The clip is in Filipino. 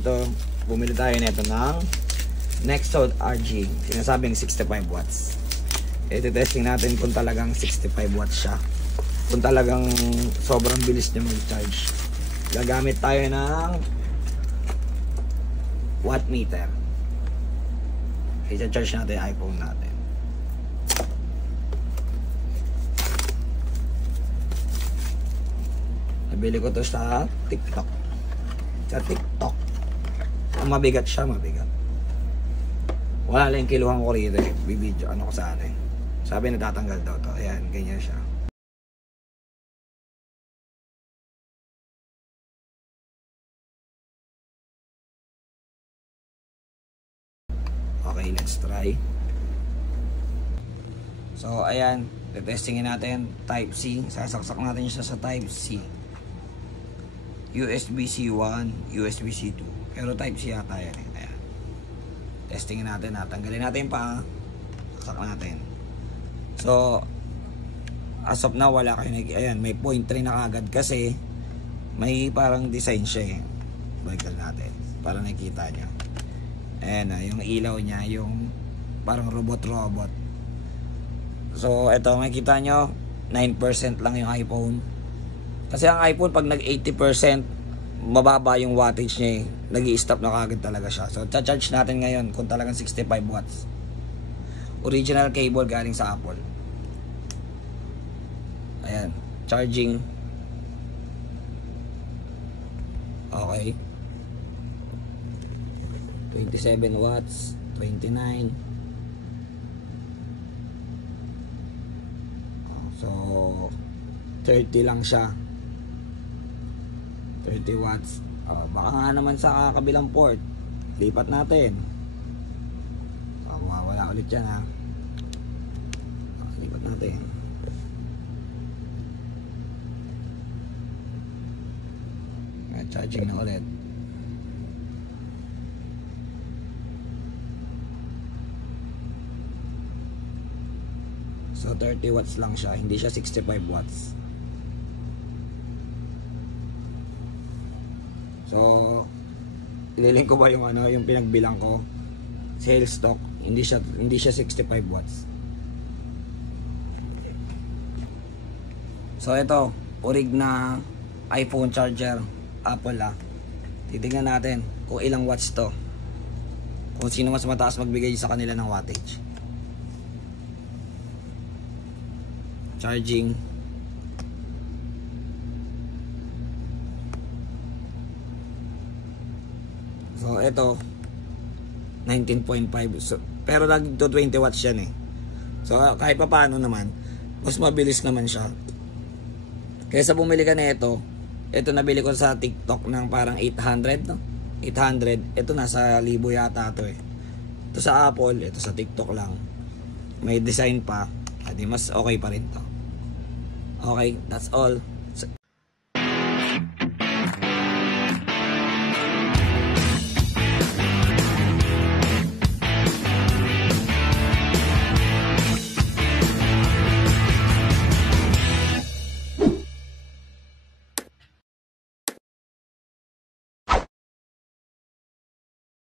ito, bumili tayo nito ng Nexode RG. Sinasabing 65 watts. Ito testing natin kung talagang 65 watts siya. Kung talagang sobrang bilis niya mag-charge. Gagamit tayo ng watt meter. I-charge natin yung iPhone natin. Nabili ko to sa TikTok. Ang mabigat siya, mabigat. Wala lang kiluhan ko rito eh. Bibidyo, ano ko sa ano eh. Sabi natatanggal daw to. Ayan, ganyan siya. Okay, let's try. So, ayan. Testingin natin. Type C. Sasaksak natin siya sa Type C. USB-C 1, USB-C 2. Pero Type C yata yan eh. Ayan. Testingin natin. Tanggalin natin pa. Saksak natin. So, as of now, wala kayo ayan, may 0.3 na kagad kasi may parang design siya eh. Balikan natin. Para nakikita nyo. Ayan, yung ilaw niya, yung parang robot-robot. So, ito, makikita nyo, 9% lang yung iPhone. Kasi ang iPhone, pag nag-80%, mababa yung wattage niya eh. Nag-i-stop na kagad talaga siya. So, cha-charge natin ngayon kung talagang 65 watts. Original cable galing sa Apple. Ayan, charging. Okay. 27 watts, 29. So 30 lang siya. 30 watts. Baka nga naman sa kabilang port. Lipat natin. Mawawala ulit yan ha. Lipat natin. Charging na ulit. So 30 watts lang siya, hindi siya 65 watts. So ililink ko ba yung ano, yung pinagbilang ko sales stock, hindi siya 65 watts. So ito, orig na iPhone charger, Apple titingnan natin kung ilang watts to. Kung sino mas mataas magbigay sa kanila ng wattage. Charging. So ito 19.5. So, pero nagto 20 watts yan eh. So kahit pa paano naman, mas mabilis naman siya. Kaysa bumili ka na ito nabili ko sa TikTok ng parang 800 no? 800. Ito nasa 1,000 yata to eh. Ito sa Apple, ito sa TikTok lang. May design pa. Adi mas okay pa rin to. Okay, that's all.